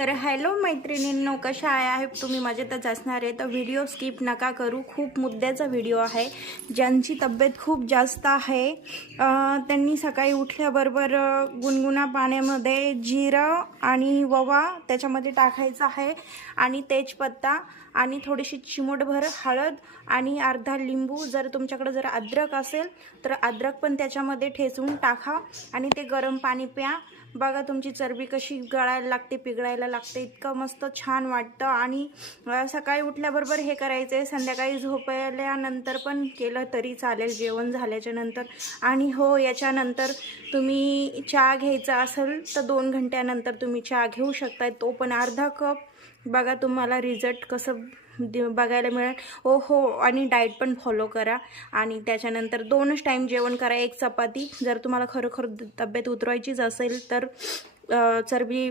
तर हॅलो मैत्रिणींनो, कशा आहे तुम्ही? मजेतच असणार आहे तर व्हिडिओ स्किप नका करू. खूप मुद्द्याचा व्हिडिओ आहे. ज्यांची तब्येत खूप जास्त आहे त्यांनी सकाळी उठल्याबरोबर गुणगुणा पाण्यामध्ये जिरं आणि ओवा त्याच्यामध्ये टाकायचा आहे आणि तेजपत्ता आणि थोडीशी चिमूटभर हळद आणि अर्धा लिंबू. जर तुमच्याकडे जर अद्रक असेल तर अद्रक पण त्याच्यामध्ये ठेचून टाका आणि ते गरम पाणी प्या. बघा तुमची चरबी कशी गळायला लागते, पिघळायला लागते. इतकं मस्त छान वाटतं. आणि सकाळी उठल्याबरोबर हे करायचं आहे. संध्याकाळी झोपल्यानंतर पण केलं तरी चालेल, जेवण झाल्याच्या नंतर. आणि हो, याच्यानंतर तुम्ही चहा घ्यायचा असेल तर 2 घंट्यानंतर तुम्ही चहा घेऊ शकता, तो पण अर्धा कप. बघा तुम्हाला रिझल्ट कसं बघायला मिळेल. ओ हो, आणि डाएट पण फॉलो करा. आणि त्याच्यानंतर 2च टाईम जेवण करा, 1 चपाती. जर तुम्हाला खरोखर तब्येत उतरवायचीच असेल तर चरबी